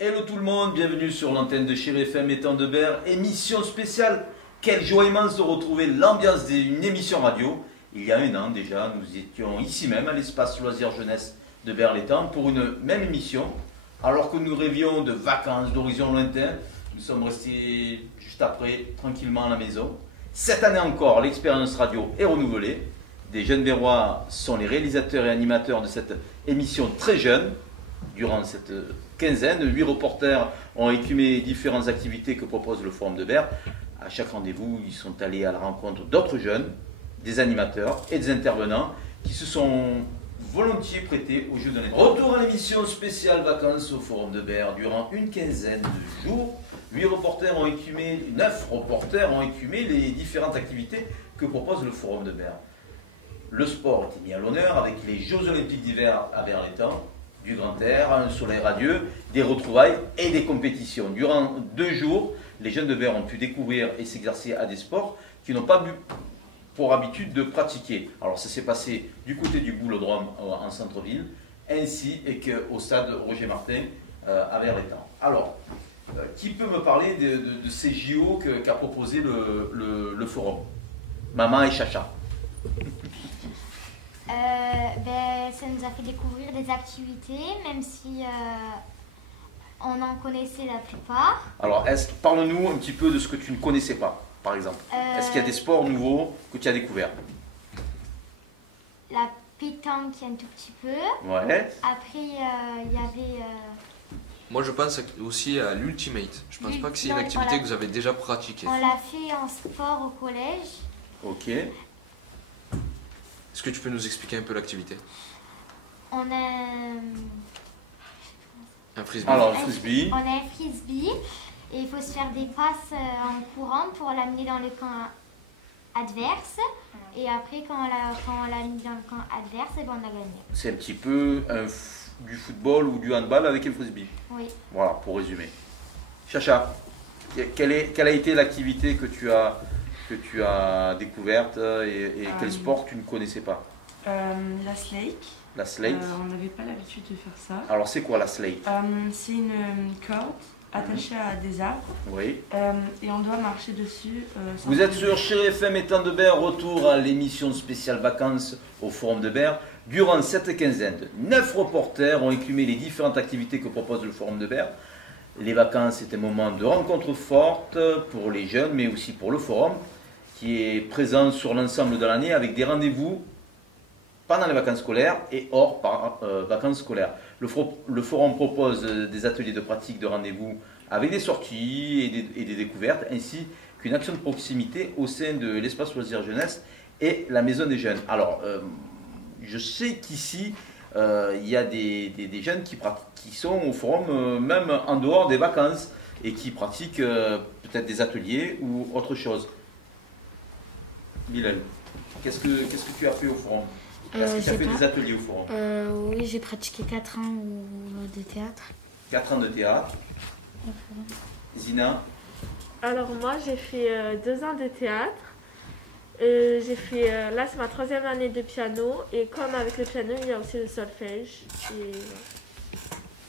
Hello tout le monde, bienvenue sur l'antenne de Chéri FM Étang de Berre, émission spéciale. Quelle joie immense de retrouver l'ambiance d'une émission radio. Il y a un an déjà, nous étions ici même à l'espace loisirs jeunesse de Berre-l'Étang pour une même émission. Alors que nous rêvions de vacances, d'horizons lointains, nous sommes restés juste après tranquillement à la maison. Cette année encore, l'expérience radio est renouvelée. Des jeunes Berrois sont les réalisateurs et animateurs de cette émission très jeune. Durant cette quinzaine, 8 reporters ont écumé différentes activités que propose le Forum de Berre. À chaque rendez-vous, ils sont allés à la rencontre d'autres jeunes, des animateurs et des intervenants qui se sont volontiers prêtés au jeu de l'émission. Retour à l'émission spéciale vacances au Forum de Berre. Durant une quinzaine de jours, 9 reporters ont écumé les différentes activités que propose le Forum de Berre. Le sport était mis à l'honneur avec les Jeux Olympiques d'hiver à Berre-l'Étang, du grand air, un soleil radieux, des retrouvailles et des compétitions. Durant 2 jours, les jeunes de Berre ont pu découvrir et s'exercer à des sports qu'ils n'ont pas pour habitude de pratiquer. Alors ça s'est passé du côté du Boulodrome en centre-ville, ainsi qu'au stade Roger Martin à Berre-l'Étang. Alors, qui peut me parler de ces JO qu'a proposé le forum? Maman et Chacha. Ça nous a fait découvrir des activités, même si on en connaissait la plupart. Alors, parle-nous un petit peu de ce que tu ne connaissais pas, par exemple. Est-ce qu'il y a des sports nouveaux que tu as découverts? La pétanque, un tout petit peu. Ouais. Après, il y avait... Moi, je pense aussi à l'Ultimate. Je pense pas que c'est une activité que vous avez déjà pratiquée. On l'a fait en sport au collège. Ok. Est-ce que tu peux nous expliquer un peu l'activité? On a... Un frisbee. Alors, le frisbee. On a un frisbee et il faut se faire des passes en courant pour l'amener dans le camp adverse. Et après, quand on l'a mis dans le camp adverse, on a gagné. C'est un petit peu du football ou du handball avec un frisbee. Oui. Voilà, pour résumer. Chacha, quelle a été l'activité que tu as découverte et quel sport tu ne connaissais pas? La slake. La slate. On n'avait pas l'habitude de faire ça. Alors, c'est quoi la slate? C'est une corde attachée à des arbres. Oui. Et on doit marcher dessus. Vous êtes sur Chéri FM Étang de Berre, retour à l'émission spéciale vacances au Forum de Berre. Durant cette quinzaine, 9 reporters ont écumé les différentes activités que propose le Forum de Berre. Les vacances, c'est un moment de rencontre forte pour les jeunes, mais aussi pour le Forum, qui est présent sur l'ensemble de l'année avec des rendez-vous pendant les vacances scolaires et hors vacances scolaires. Le Forum propose des ateliers de pratique de rendez-vous avec des sorties et des découvertes, ainsi qu'une action de proximité au sein de l'espace loisirs jeunesse et la maison des jeunes. Alors, je sais qu'ici, il y a des jeunes qui sont au Forum, même en dehors des vacances, et qui pratiquent peut-être des ateliers ou autre chose. Bilal, qu'est-ce que tu as fait au Forum? Est-ce que tu as fait des ateliers au Forum? Oui, j'ai pratiqué 4 ans de théâtre. 4 ans de théâtre. Zina? Alors moi, j'ai fait 2 ans de théâtre. J'ai fait, là, c'est ma 3e année de piano. Et comme avec le piano, il y a aussi le solfège. Et...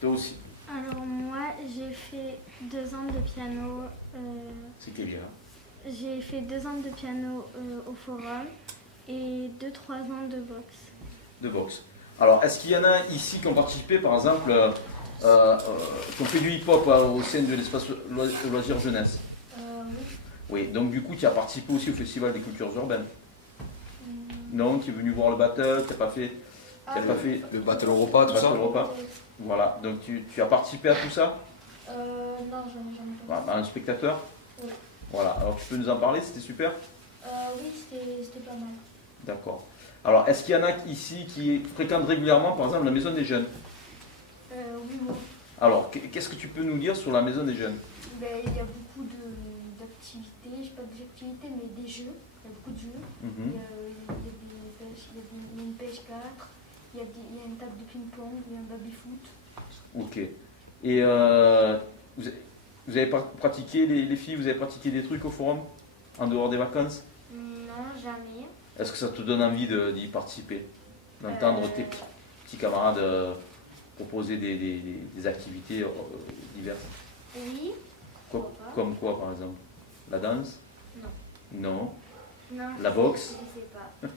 Toi aussi? Alors moi, j'ai fait 2 ans de piano. C'était bien. J'ai fait 2 ans de piano au Forum et 2-3 ans de boxe. De boxe. Alors, est-ce qu'il y en a ici qui ont participé, par exemple, qui ont fait du hip-hop au sein de l'espace loisirs jeunesse? Oui. Oui, donc du coup, tu as participé aussi au Festival des cultures urbaines? Non, tu es venu voir le battle, tu n'as pas fait... Le Battle Europa, tout ça? Europa. Voilà, donc tu as participé à tout ça? Non, j'en ai pas. Un spectateur? Oui. Voilà, alors tu peux nous en parler, c'était super? Oui, c'était pas mal. D'accord. Alors, est-ce qu'il y en a ici qui fréquentent régulièrement, par exemple, la maison des jeunes? Oui, moi. Alors, qu'est-ce que tu peux nous dire sur la maison des jeunes? Il y a beaucoup d'activités, je ne sais pas des activités, mais des jeux. Il y a beaucoup de jeux. Il y a une pêche 4, il y a une table de ping-pong, il y a un baby-foot. Ok. Et vous avez pratiqué, les filles, vous avez pratiqué des trucs au Forum en dehors des vacances? Non, jamais. Est-ce que ça te donne envie d'y participer? D'entendre tes petits camarades proposer des activités diverses. Oui. Comme quoi, par exemple? La danse? Non. Non. La boxe? Je sais pas.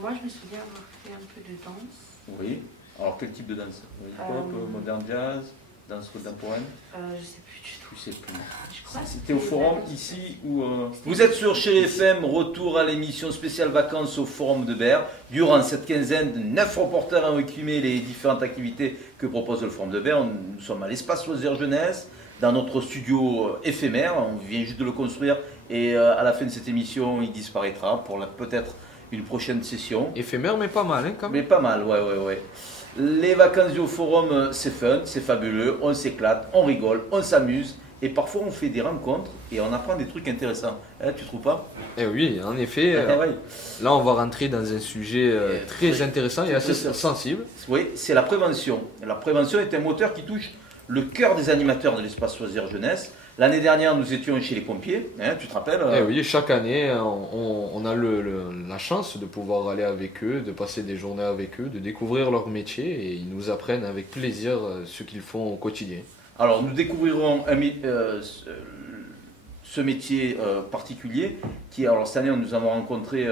Moi, je me souviens avoir fait un peu de danse. Oui. Alors, quel type de danse? Hip-hop, modern jazz, danse contemporaine? Je sais plus du tout. Je sais plus. Je crois que C'était au forum ici ou Vous êtes sur Chéri FM, retour à l'émission spéciale vacances au forum de Berre. Durant cette quinzaine, 9 reporters ont écumé les différentes activités que propose le forum de Berre. Nous sommes à l'espace loisirs jeunesse, dans notre studio éphémère. On vient juste de le construire et à la fin de cette émission, il disparaîtra pour peut-être une prochaine session. Éphémère, mais pas mal, hein, quand même. Mais pas mal, ouais. Les vacances du forum, c'est fun, c'est fabuleux, on s'éclate, on rigole, on s'amuse et parfois on fait des rencontres et on apprend des trucs intéressants. Hein, tu trouves pas? Eh oui, en effet. Ouais. Là, on va rentrer dans un sujet très intéressant et assez sensible. Oui, c'est la prévention. La prévention est un moteur qui touche le cœur des animateurs de l'espace loisirs jeunesse. L'année dernière, nous étions chez les pompiers, hein, tu te rappelles? Eh oui, chaque année, on a la chance de pouvoir aller avec eux, de passer des journées avec eux, de découvrir leur métier et ils nous apprennent avec plaisir ce qu'ils font au quotidien. Alors, nous découvrirons ce métier particulier alors cette année, nous avons rencontré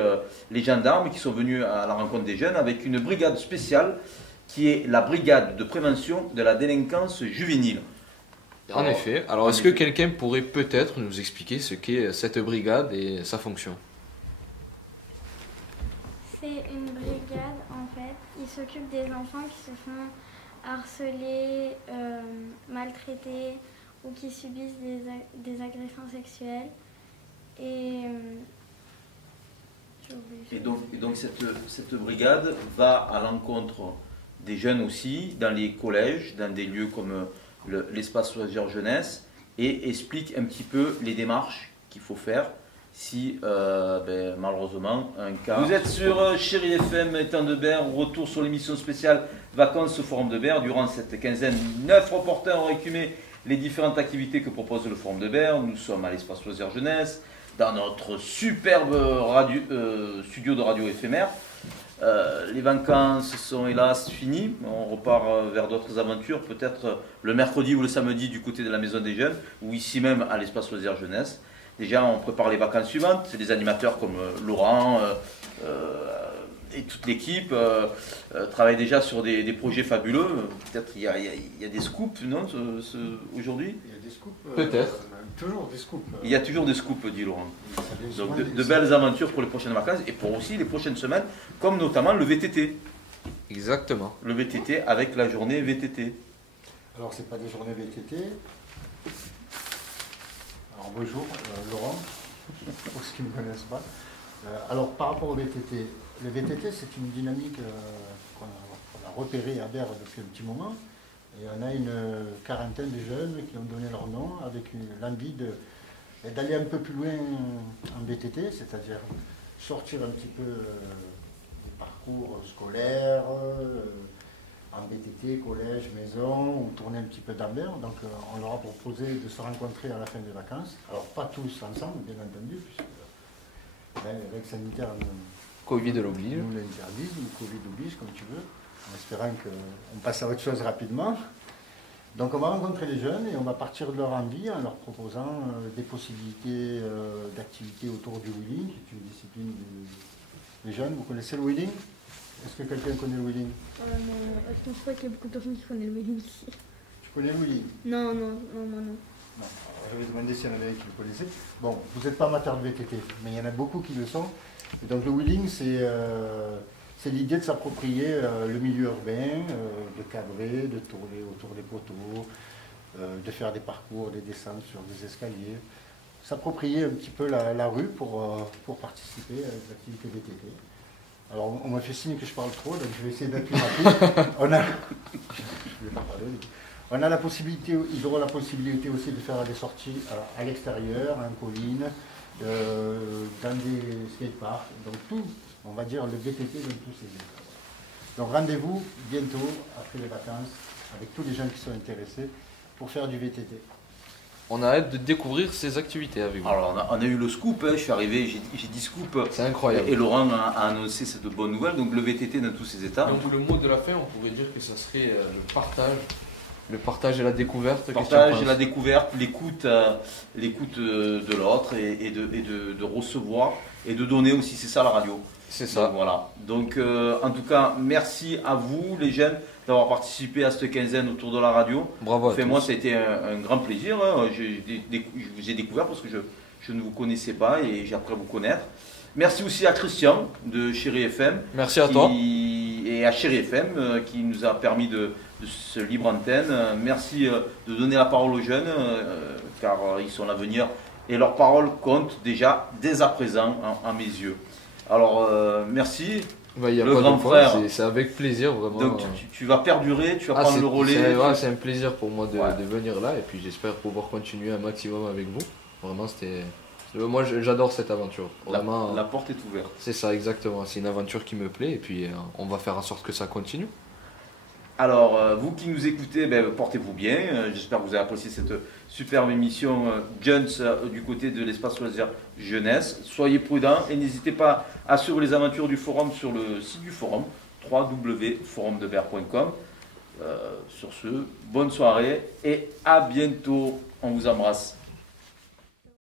les gendarmes qui sont venus à la rencontre des jeunes avec une brigade spéciale qui est la brigade de prévention de la délinquance juvénile. En effet. Alors, est-ce que quelqu'un pourrait peut-être nous expliquer ce qu'est cette brigade et sa fonction? C'est une brigade, en fait. Ils s'occupent des enfants qui se font harceler, maltraiter ou qui subissent des agressions sexuelles. Et donc cette brigade va à l'encontre des jeunes aussi, dans les collèges, dans des lieux comme l'espace loisirs jeunesse, et explique un petit peu les démarches qu'il faut faire si malheureusement un cas... Vous êtes sur Chéri FM, étant de Berre, retour sur l'émission spéciale vacances au forum de Berre. Durant cette quinzaine, 9 reporters ont écumé les différentes activités que propose le forum de Berre. Nous sommes à l'espace loisirs jeunesse, dans notre superbe studio de radio éphémère. Les vacances sont hélas finies, on repart vers d'autres aventures, peut-être le mercredi ou le samedi du côté de la maison des jeunes, ou ici même à l'espace loisirs jeunesse. Déjà on prépare les vacances suivantes, c'est des animateurs comme Laurent et toute l'équipe travaillent déjà sur des projets fabuleux. Peut-être il y a des scoops, non, aujourd'hui? Il y a des scoops. Peut-être. Toujours des scoops. Il y a toujours des scoops, dit Laurent. Donc de belles aventures pour les prochaines vacances et pour aussi les prochaines semaines, comme notamment le VTT. Exactement. Le VTT avec la journée VTT. Alors c'est pas des journées VTT. Alors bonjour Laurent, pour ceux qui ne me connaissent pas. Alors par rapport au VTT, le VTT c'est une dynamique qu'on a repérée à Berre depuis un petit moment. Et on a une quarantaine de jeunes qui ont donné leur nom avec l'envie d'aller un peu plus loin en VTT, c'est-à-dire sortir un petit peu des parcours scolaires, en VTT, collège, maison, ou tourner un petit peu dans Berre. Donc on leur a proposé de se rencontrer à la fin des vacances. Alors pas tous ensemble, bien entendu, puisque les règles sanitaires Covid l'oblige. Nous l'interdisent, le Covid oblige, comme tu veux, en espérant qu'on passe à autre chose rapidement. Donc on va rencontrer les jeunes et on va partir de leur envie en leur proposant des possibilités d'activités autour du wheeling, qui est une discipline des jeunes. Vous connaissez le wheeling? Est-ce que quelqu'un connaît le wheeling? je pense pas qu'il y a beaucoup de personnes qui connaissent le wheeling ici. Tu connais le wheeling? Non. Non. Alors, je vais demander s'il y en avait qui le connaissaient. Bon, vous n'êtes pas amateur de VTT, mais il y en a beaucoup qui le sont. Et donc le wheeling, c'est l'idée de s'approprier le milieu urbain, de cadrer, de tourner autour des poteaux, de faire des parcours, des descentes sur des escaliers. S'approprier un petit peu la rue pour participer à l'activité VTT. Alors on m'a fait signe que je parle trop, donc je vais essayer d'être plus rapide. On a la possibilité, ils auront la possibilité aussi de faire des sorties à l'extérieur, en colline, dans des skateparks, donc tout, on va dire le VTT dans tous ces états. Donc rendez-vous bientôt, après les vacances, avec tous les gens qui sont intéressés, pour faire du VTT. on a hâte de découvrir ces activités avec vous. Alors on a eu le scoop, hein, je suis arrivé, j'ai dit scoop. C'est incroyable. Et Laurent a annoncé cette bonne nouvelle, donc le VTT dans tous ses états. Donc le mot de la fin, on pourrait dire que ça serait le partage et la découverte. Le partage et la découverte, l'écoute de l'autre et de recevoir et de donner aussi, c'est ça la radio. C'est ça. Donc, voilà. Donc en tout cas, merci à vous les jeunes d'avoir participé à cette quinzaine autour de la radio. Bravo à Enfin, tous. moi, ça a été un grand plaisir. Hein. Je vous ai découvert parce que je ne vous connaissais pas et j'ai appris à vous connaître. Merci aussi à Christian de Chéri FM. Merci à toi. Et à Chéri FM qui nous a permis de ce libre antenne. Merci de donner la parole aux jeunes car ils sont l'avenir et leur parole compte déjà dès à présent à mes yeux. Alors merci. Bah, y a le pas grand de quoi, frère. c'est avec plaisir vraiment. Donc tu vas perdurer, tu vas prendre le relais. C'est un plaisir pour moi Ouais. de venir là et puis j'espère pouvoir continuer un maximum avec vous. Vraiment moi j'adore cette aventure. Vraiment, La porte est ouverte. c'est ça exactement. C'est une aventure qui me plaît et puis on va faire en sorte que ça continue. Alors, vous qui nous écoutez, portez-vous bien. J'espère que vous avez apprécié cette superbe émission Jeunes du côté de l'espace loisir jeunesse. Soyez prudents et n'hésitez pas à suivre les aventures du forum sur le site du forum, www.forumdebert.com. Sur ce, bonne soirée et à bientôt. On vous embrasse.